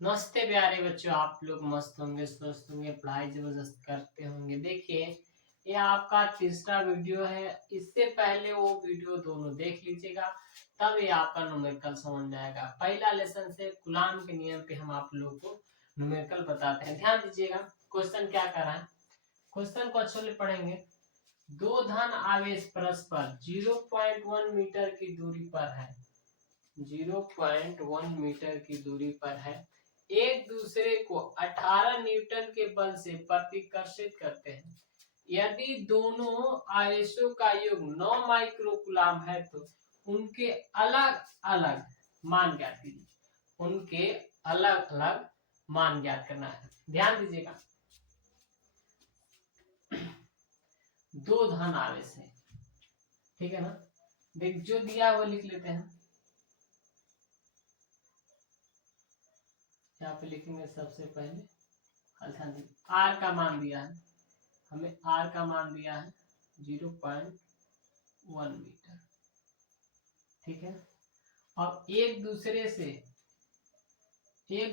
नमस्ते प्यारे बच्चों, आप लोग मस्त होंगे, स्वस्थ होंगे, पढ़ाई जबरदस्त करते होंगे। देखिए, ये आपका तीसरा वीडियो है। इससे पहले वो वीडियो दोनों देख लीजिएगा, तब ये आपका न्यूमेरिकल समझ में आएगा। पहला लेसन से कूलॉम के नियम पे हम आप लोगों को न्यूमेरिकल बताते हैं। ध्यान दीजिएगा, क्वेश्चन क्या कर रहा है। क्वेश्चन को अच्छे से पढ़ेंगे। दो धन आवेश परस्पर 0.1 मीटर की दूरी पर है। 0.1 मीटर की दूरी पर है। एक दूसरे को 18 न्यूटन के बल से प्रतिकर्षित करते हैं। यदि दोनों आवेशों का योग 9 माइक्रोकूलम है तो उनके अलग अलग मान ज्ञात कीजिए। उनके अलग अलग मान ज्ञात करना है। ध्यान दीजिएगा, दो धन आवेश है, ठीक है ना। देख, जो दिया वो लिख लेते हैं। यहाँ पे लिखेंगे सबसे पहले आर का मान दिया है हमें, आर का मान दिया है 0.1 मीटर, ठीक है। और एक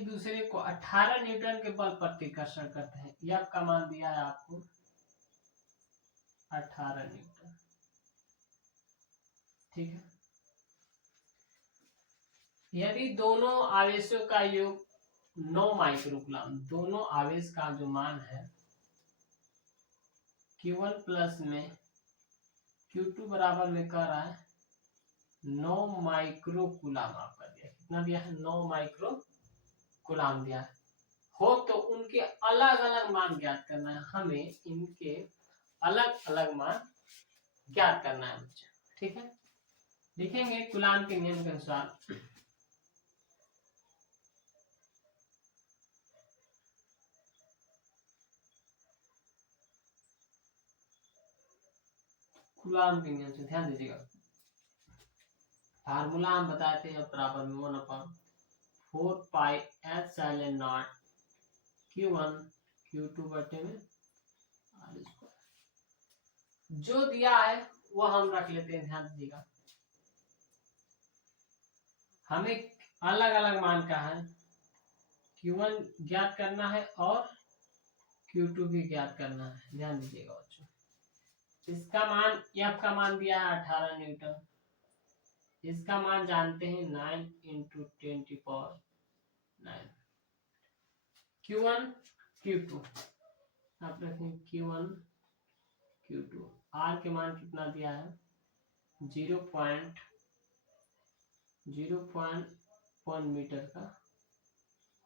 दूसरे को 18 न्यूटन के बल प्रतिकर्षण करते हैं। यह का मान दिया है आपको 18 न्यूटन, ठीक है। यदि दोनों आवेशों का योग 9 माइक्रोकूलम, दोनों आवेश का जो मान है Q1 प्लस में Q2 बराबर में कर रहा है 9 माइक्रोकूलम आपका दिया। कितना दिया है? 9 माइक्रोकूलम दिया है। हो तो उनके अलग अलग मान ज्ञात करना है। हमें इनके अलग अलग मान ज्ञात करना है बच्चे, ठीक है। लिखेंगे कूलॉम के नियम के अनुसार। कूलॉम के नियम से ध्यान दीजिएगा। फार्मूला हम बताए थे, अब बराबर में 1/4 pi epsilon not Q1 Q2 बटे में R स्क्वायर। जो दिया है वो हम रख लेते हैं। ध्यान दीजिएगा, हमें अलग अलग मान का है। Q1 ज्ञात करना है और Q2 भी ज्ञात करना है। ध्यान दीजिएगा बच्चों, इसका मान, F का मान दिया है 18 न्यूटन। इसका मान जानते हैं 9 × 10⁻⁹। Q1 Q2 आप रखें Q1 Q2। R के मान कितना दिया है? 0.1 मीटर का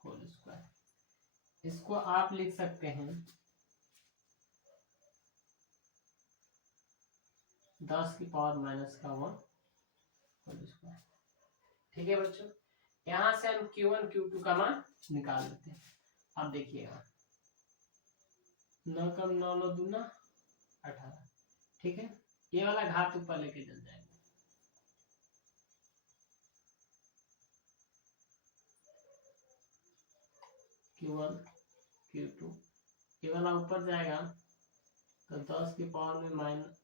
होल स्क्वायर। इसको आप लिख सकते हैं 10⁻⁻1 होल स्क्वायर, ठीक है बच्चों। यहां से हम Q1 Q2 का मान निकाल लेते हैं। अब देखिएगा, 9 कम 9 9 दूना 18, ठीक है। ये वाला घात ऊपर लेके चल जाएंगे। Q1 Q2 ये वाला ऊपर जाएगा तो 10 की पावर में माइनस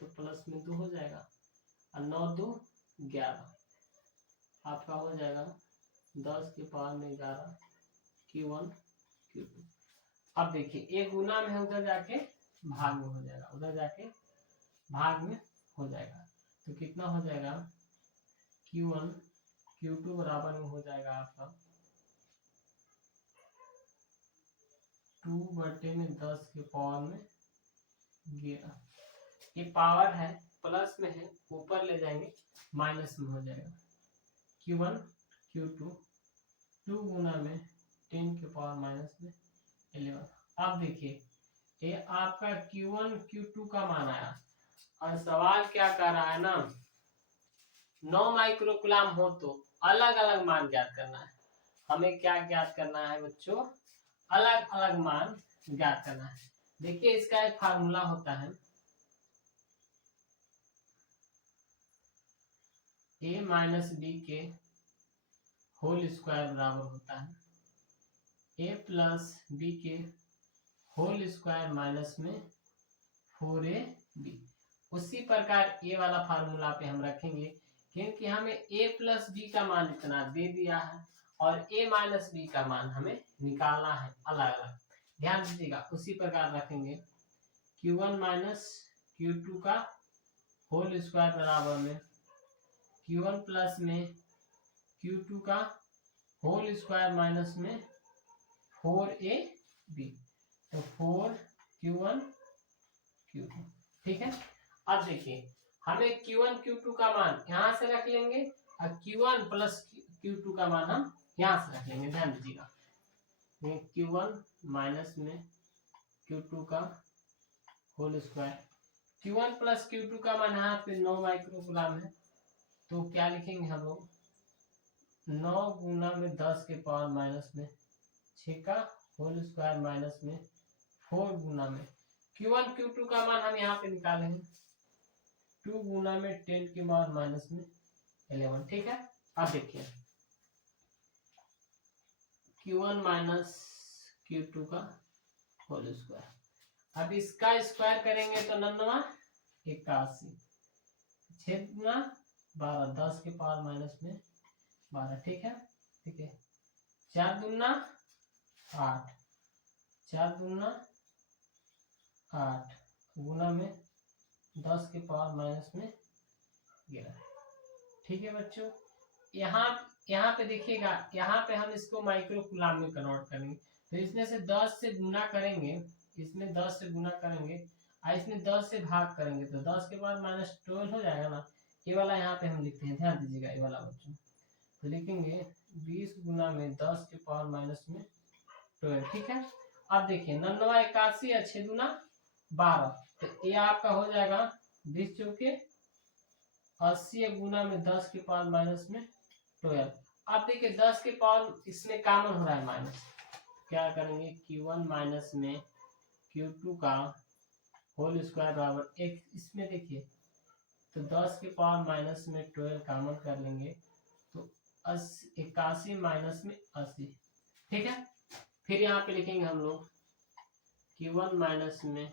तो प्लस में 2 हो जाएगा, और 9 2 11 आपका हो जाएगा 10 की पावर में 11 Q1 Q2। अब देखिए, एक गुना में है, उधर जाके भाग में हो जाएगा, उधर जाके भाग में हो जाएगा। तो कितना हो जाएगा? Q1 Q2 बराबर में हो जाएगा आपका 2 बटे में 10 के पावर में 11। ये पावर है, प्लस में है, ऊपर ले जाएंगे माइनस में हो जाएगा। Q1 Q2 2 गुना में 10 के पावर माइनस में 11। अब देखिए, ये आपका Q1 Q2 का मान आया, और सवाल क्या कर रहा है ना, 9 माइक्रोकूलम हो तो अलग अलग मान ज्ञात करना है। हमें क्या ज्ञात करना है बच्चों? अलग अलग मान ज्ञात करना है। देखिए, इसका एक फार्मूला होता है, a माइनस b के होल स्क्वायर बराबर होता है a प्लस b के होल स्क्वायर माइनस में 4ab। उसी प्रकार ये वाला फार्मूला पे हम रखेंगे, क्योंकि हमें a प्लस b का मान इतना दे दिया है और a माइनस बी का मान हमें निकालना है अलग अलग। ध्यान दीजिएगा, उसी प्रकार रखेंगे Q1 माइनस Q2 का होल स्क्वायर बराबर में Q1 प्लस में Q2 का होल स्क्वायर माइनस में 4ab, तो 4Q1 Q2। ठीक है, अब देखिए हमें Q1 Q2 का मान यहां से रख लेंगे और Q1 प्लस Q2 का मान हम यहां से रख लेंगे। ध्यान दीजिएगा, Q1 माइनस में Q2 का whole square, Q1 plus Q2 का मान यहाँ पे 9 माइक्रोकूलम है, तो क्या लिखेंगे हम लोग 9 गुना में 10 के पावर माइनस में 6 का होल स्क्वायर माइनस में 4 गुना में Q1 Q2 का मान हम यहाँ पे निकालेंगे 2 गुना में 10 के पावर माइनस में 11। ठीक है, अब देखिए Q1 माइनस Q2 का होल स्क्वायर, अब इसका स्क्वायर करेंगे तो 9 81, 6 गुना 12, 10 के पावर माइनस में 12। ठीक है, ठीक है, 4 दूना 8, 4 दूना 8 गुना में 10 के पावर माइनस में 11। ठीक है बच्चों, यहाँ पे देखिएगा, यहाँ पे हम इसको माइक्रोकूलम में कन्वर्ट करेंगे, तो इसमें से 10 से गुना करेंगे, इसमें 10 से गुना करेंगे और इसमें 10 से भाग करेंगे, तो 10 के बाद माइनस 12 हो जाएगा ना। ये वाला यहाँ पे हम लिखते हैं, ध्यान दीजिएगा ये वाला बच्चों, तो लिखेंगे 20 गुना में 10 के पावर माइनस में 12। ठीक है, अब देखिए 9 81 या 6 गुना 12, तो ये आपका हो जाएगा 20 चौके 80 गुना में 10 के पावर माइनस में 12। अब देखिए 10 के पावर इसमें कॉमन हो रहा है माइनस, क्या करेंगे Q1 माइनस में Q2 का होल स्क्वायर बराबर एक, इसमें देखिए तो 10 के पावर माइनस में 12 कॉमन कर लेंगे, तो 81 माइनस में 80। ठीक है, फिर यहाँ पे लिखेंगे हम लोग Q1 माइनस में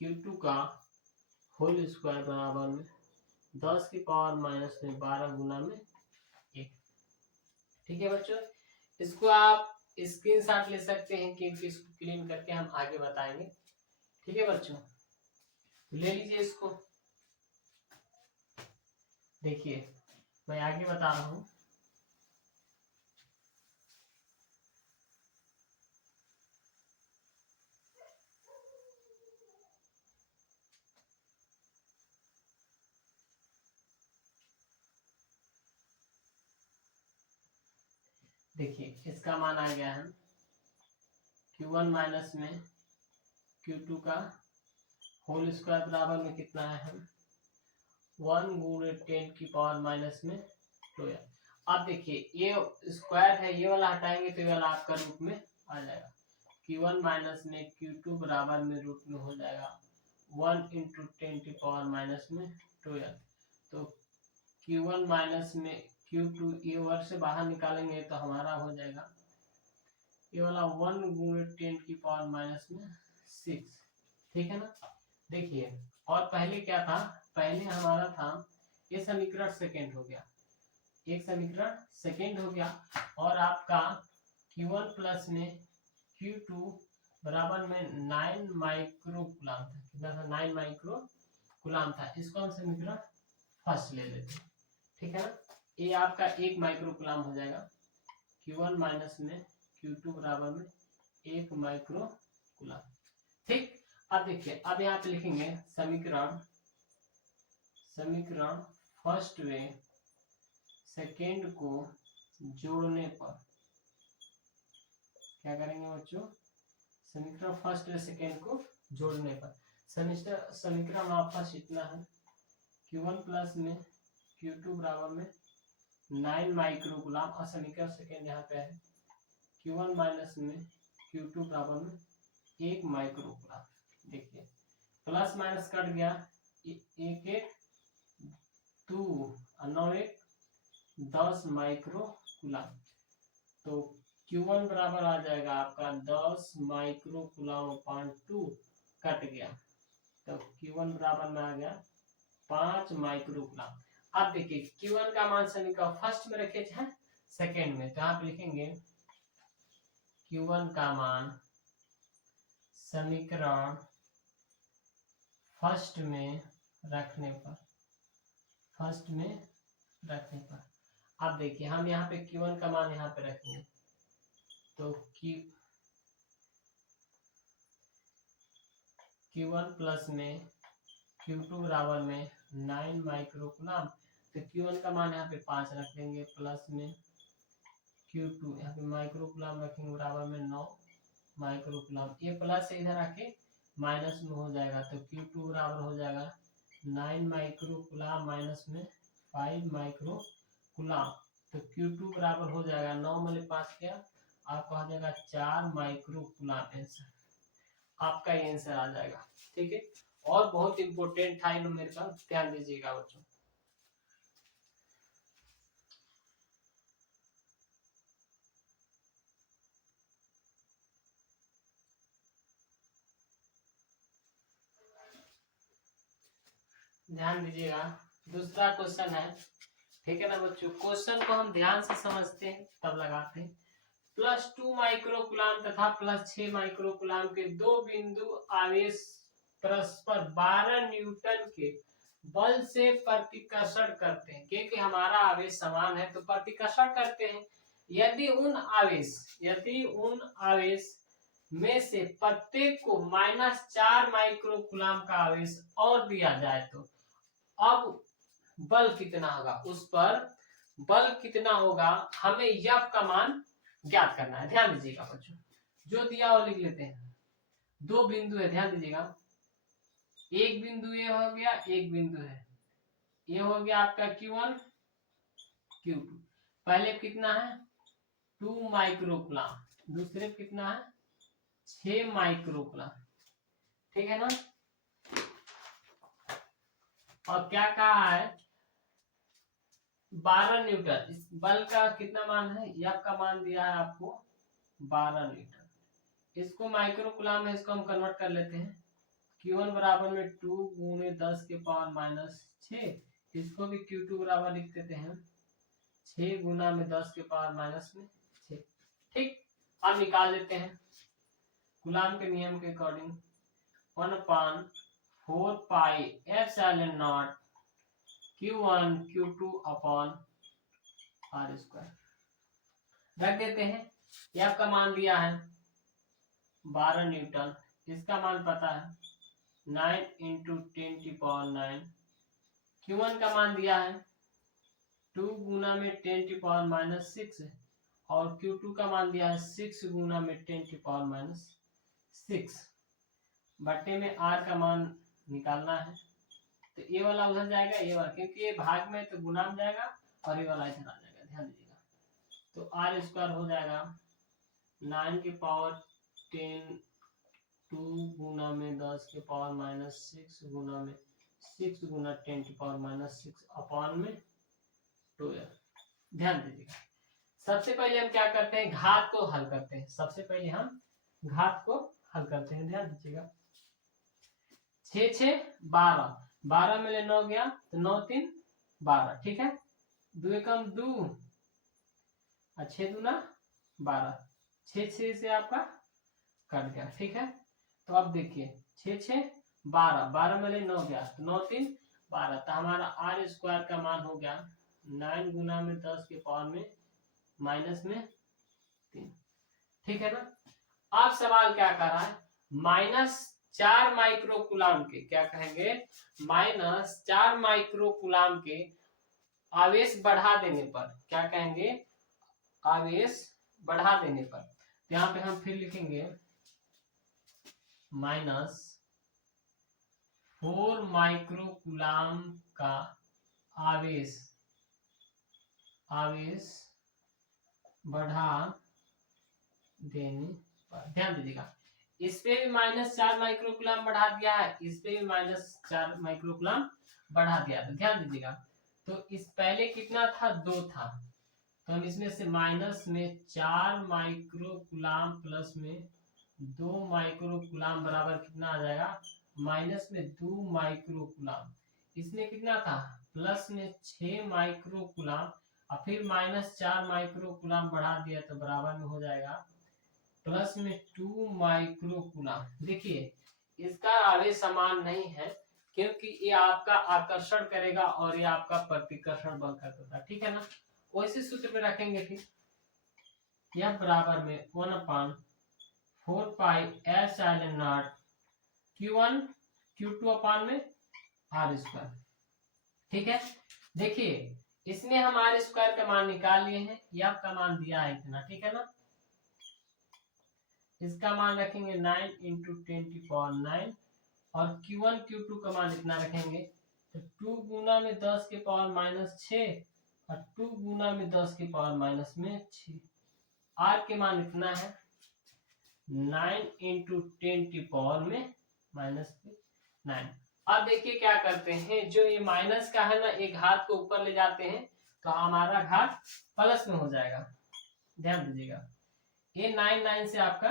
Q2 का होल स्क्वायर बराबर में 10 की पावर माइनस में 12 गुना में 1। ठीक है बच्चों, इसको आप स्क्रीनशॉट ले सकते हैं क्योंकि इसको क्लीन करके हम आगे बताएंगे। ठीक है बच्चों, ले लीजिए इसको, देखिए मैं आगे बता रहा हूँ। देखिए इसका मान आ गया है Q1 माइनस में Q2 का होल स्क्वायर बराबर में कितना है 1 गुणे 10 की पावर माइनस में 12। अब देखिए ये स्क्वायर है, ये वाला हटाएंगे तो ये वाला आपका रूट में आ जाएगा। Q1 माइनस में Q2 बराबर में रूट में हो जाएगा 1 इंटू 10 की पावर माइनस में 12। तो Q1 माइनस में Q2 ये वर्ग से बाहर निकालेंगे तो हमारा हो जाएगा ये वाला 1 गुणे 10 की पावर माइनस में 6। ठीक है ना, देखिए और पहले क्या था, पहले हमारा था ये समीकरण सेकेंड हो गया, एक समीकरण सेकेंड हो गया, और आपका Q1 प्लस में Q2 बराबर में 9 माइक्रोकूलम था, कितना था 9 माइक्रोकूलम था, इसको हम समीकरण फर्स्ट ले लेते हैं। ठीक है ना, ये आपका 1 माइक्रोकूलम हो जाएगा, Q1 माइनस में Q2 बराबर में 1 माइक्रोकूलम। ठीक, अब देखिए अब यहाँ पे लिखेंगे समीकरण फर्स्ट वे सेकेंड को जोड़ने पर, क्या करेंगे बच्चों, समीकरण फर्स्ट वे सेकेंड को जोड़ने पर समीकरण आपका इतना है Q1 प्लस में Q2 बराबर में 9 माइक्रोकूलम, और समीकरण सेकेंड यहाँ पे है Q1 माइनस में Q2 बराबर में 1 माइक्रोकूलम। देखिए प्लस माइनस कट गया, 1 2 और 9 1 10 माइक्रोकूलम, तो Q1 बराबर आ जाएगा आपका 10 माइक्रोकूलम अपॉन 2 कट गया, तो Q1 बराबर में आ गया 5 माइक्रोकूलम। अब देखिए Q1 का मान समीकरण फर्स्ट में रखे थे सेकेंड में, तो यहाँ पे लिखेंगे Q1 का मान समीकरण फर्स्ट में रखने पर, अब देखिए हम यहाँ पे Q1 का मान यहाँ पे रखेंगे, तो Q1 प्लस में Q2 बराबर में 9 माइक्रोकुलाम, तो Q1 का मान यहाँ पे 5 रख देंगे, प्लस में Q2 यहाँ पे माइक्रोकुलाम रखेंगे बराबर में 9 माइक्रोकुलाम, ये प्लस से इधर आके माइनस में हो जाएगा, तो Q2 बराबर हो जाएगा 9 माइक्रोकुलाम माइनस में 5 माइक्रोकुलाम, तो Q2 बराबर हो जाएगा 9 में 5 किया, आपको आ जाएगा 4 माइक्रोकुलाम आंसर, आपका ये आंसर आ जाएगा। ठीक है, और बहुत इंपॉर्टेंट था न्यूमेरिकल, ध्यान दीजिएगा बच्चों। ध्यान दीजिएगा, दूसरा क्वेश्चन है, ठीक है ना बच्चों। क्वेश्चन को हम ध्यान से समझते हैं तब लगाते हैं। +2 माइक्रोकुलाम तथा +6 माइक्रोकुलाम के दो बिंदु आवेश परस्पर 12 न्यूटन के बल से प्रतिकर्षण करते हैं, क्योंकि हमारा आवेश समान है तो प्रतिकर्षण करते हैं। यदि उन आवेश में से प्रत्येक को -4 माइक्रोकुलाम का आवेश और दिया जाए, तो अब बल कितना होगा, उस पर बल कितना होगा, हमें F का मान ज्ञात करना है। ध्यान दीजिएगा बच्चों, जो दिया वो लिख लेते हैं। दो बिंदु है, ध्यान दीजिएगा, एक बिंदु ये हो गया, एक बिंदु है, ये हो गया आपका Q1 Q2, पहले कितना है 2 माइक्रोकुलाम, दूसरे कितना है 6 माइक्रोकुलाम, ठीक है ना। और क्या कहा है 12 न्यूटन, इस बल का कितना मान है, F का मान दिया है आपको 12 न्यूटन, इसको माइक्रोकुलाम में इसको हम कन्वर्ट कर लेते हैं। Q1 बराबर में 2 गुणे 10 के पावर -6, इसको भी Q2 बराबर लिख देते हैं 6 गुना में 10 के पावर -6। ठीक, अब निकाल लेते हैं कूलाम के नियम के according 1/4 pi epsilon not Q1 Q2 upon r², रख देते हैं। F का मान दिया है 12 न्यूटन, इसका मान पता है 9 × 10⁹, Q1 का मान दिया है 2 गुना में 10⁻⁶, और Q2 का मान दिया है 6 गुना में 10⁻⁶, बट्टे में R का मान निकालना है, तो ये वाला उधर जाएगा, ये वाला, क्योंकि ये भाग में तो गुना में जाएगा और ये वाला इधर आ जाएगा, ध्यान दीजिएगा, तो R² हो जाएगा 9 के पावर 10, 2 गुना में 10 के पावर -6 गुना में 6 गुना 10⁻⁶ अपॉन में 12। ध्यान दीजिएगा, सबसे पहले हम क्या करते हैं, घात को हल करते हैं, सबसे पहले हम घात को हल करते हैं। ध्यान दीजिएगा, 6 6 12, 12 में 9 गया तो 9 3 12, ठीक है, 2 एकम 2 और 6 दूना 12, 6 6 से आपका कट गया, ठीक है। तो अब देखिए 6 6 12, 12 में 9 गया तो 9 3 12, तो हमारा R² का मान हो गया 9 गुना में 10 के पावर में -3, ठीक है ना। अब सवाल क्या कर रहा है, -4 माइक्रोकुलाम के, क्या कहेंगे, -4 माइक्रोकुलाम के आवेश बढ़ा देने पर, क्या कहेंगे, आवेश बढ़ा देने पर, यहाँ पे हम फिर लिखेंगे -4 माइक्रोकुलाम का आवेश बढ़ा देने पर। ध्यान दीजिएगा, इस पे भी -4 माइक्रोकुलाम बढ़ा दिया है, इस पे भी -4 माइक्रोकुलाम बढ़ा दिया, तो ध्यान दीजिएगा, तो इस पहले कितना था 2 था, तो हम इसमें से माइनस में 4 माइक्रोकुलाम प्लस में 2 माइक्रोकुलाम बराबर कितना आ जाएगा, माइनस में 2 माइक्रोकुलाम, इसमें कितना था प्लस में 6 माइक्रोकुलाम और फिर -4 माइक्रो कूलम बढ़ा दिया तो बराबर में हो जाएगा प्लस में 2 माइक्रो कूलम। देखिए इसका आवेश समान नहीं है क्योंकि ये आपका आकर्षण करेगा और ये आपका प्रतिकर्षण बल करता है, ठीक है ना। वैसे सूत्र में रखेंगे फिर यह बराबर में 1/4 पाई एप्सिलॉन Q1 Q2 अपान में R स्क्वायर, ठीक है। देखिए इसमें हम R स्क्वायर का मान निकाल लिए हैं, यह का मान दिया है इतना, ठीक है ना। इसका मान रखेंगे 9 × 10⁹ और Q1 Q2 का मान इतना रखेंगे तो 2 गुना में 10 के पावर -6 और 2 गुना में 10 के पावर -6। R के मान इतना है 9 × 10⁻⁹। अब देखिए क्या करते हैं, जो ये माइनस का है ना, एक घात को ऊपर ले जाते हैं तो हमारा घात प्लस में हो जाएगा, ध्यान दीजिएगा। ये 9 से आपका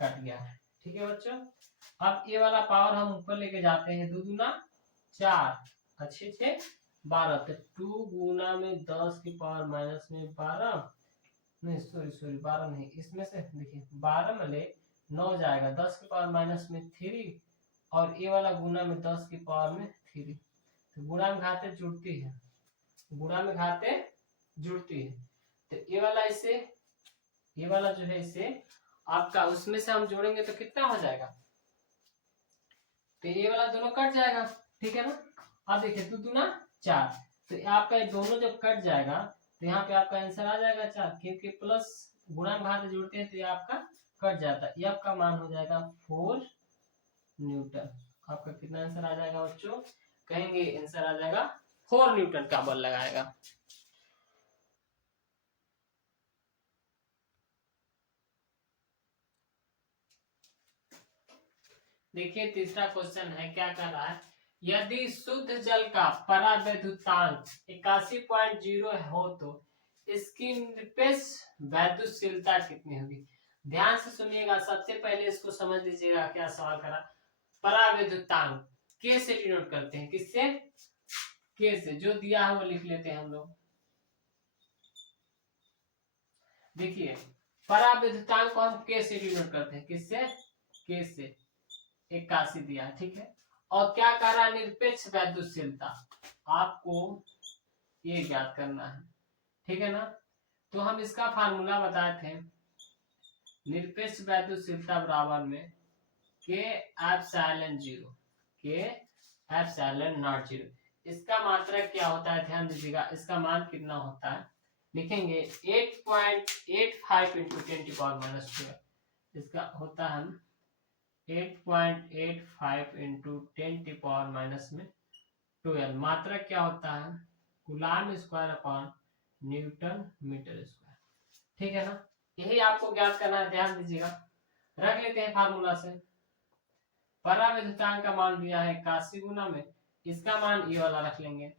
कट गया है, ठीक है बच्चों। अब ये वाला पावर हम ऊपर लेके जाते हैं, 2 दूना 4 अच्छे 12 तो 2 गुना में 10 की पावर -12 नहीं सॉरी 12 नहीं, इसमें से देखिए 12 में ले 9 जाएगा, 10 की पावर -3 और ये वाला गुना में 10 की पावर में 3 तो गुणा में घाते जुड़ती है, गुणा में घाते जुड़ती है तो ये वाला इससे ये वाला जो है इससे आपका उसमें से हम जोड़ेंगे तो कितना हो जाएगा, तो ये वाला दोनों कट जाएगा, ठीक है ना। अब देखिए 2 दूना 4 तो आपका ये दोनों जब कट जाएगा तो यहाँ पे आपका आंसर आ जाएगा 4 क्योंकि प्लस गुणा में घात जोड़ते हैं तो ये आपका कट जाता है। ये आपका मान हो जाएगा 4 न्यूटन। आपका कितना आंसर आ जाएगा बच्चों, कहेंगे आंसर आ जाएगा 4 न्यूटन का बल लगाएगा। देखिए तीसरा क्वेश्चन है, क्या कह रहा है, यदि शुद्ध जल का परावैद्युतांक 81.0 हो तो इसकी निरपेक्ष वैद्युतशीलता कितनी होगी। ध्यान से सुनिएगा, सबसे पहले इसको समझ लीजिएगा क्या सवाल करा। परावैद्युतांक के से डिनोट करते हैं, किससे, के से, जो दिया है वो लिख लेते हैं हम लोग। देखिए परावैद्युतांक को हम के से डिनोट करते हैं, किससे, के से, 81 दिया, ठीक है। और क्या कह रहा है, निरपेक्ष वैद्युतशीलता आपको ये ज्ञात करना है, ठीक है ना। तो हम इसका फार्मूला बताए थे, निरपेक्ष वैद्युतशीलता बराबर में के एप्सिलॉन 0, के एप्सिलॉन नॉट 0। इसका मात्रक क्या होता है, ध्यान दीजिएगा, इसका मान कितना होता है, लिखेंगे 8.85 × 10⁻²। इसका होता है 8.85 × 10⁻²। मात्रक क्या होता है, coulomb square upon newton metre square, ठीक है ना। यही आपको ज्ञात करना है, ध्यान दीजिएगा। रख लेते हैं फार्मूला से। परावैद्युतांक का मान दिया है 81 गुना में, इसका मान ये वाला रख लेंगे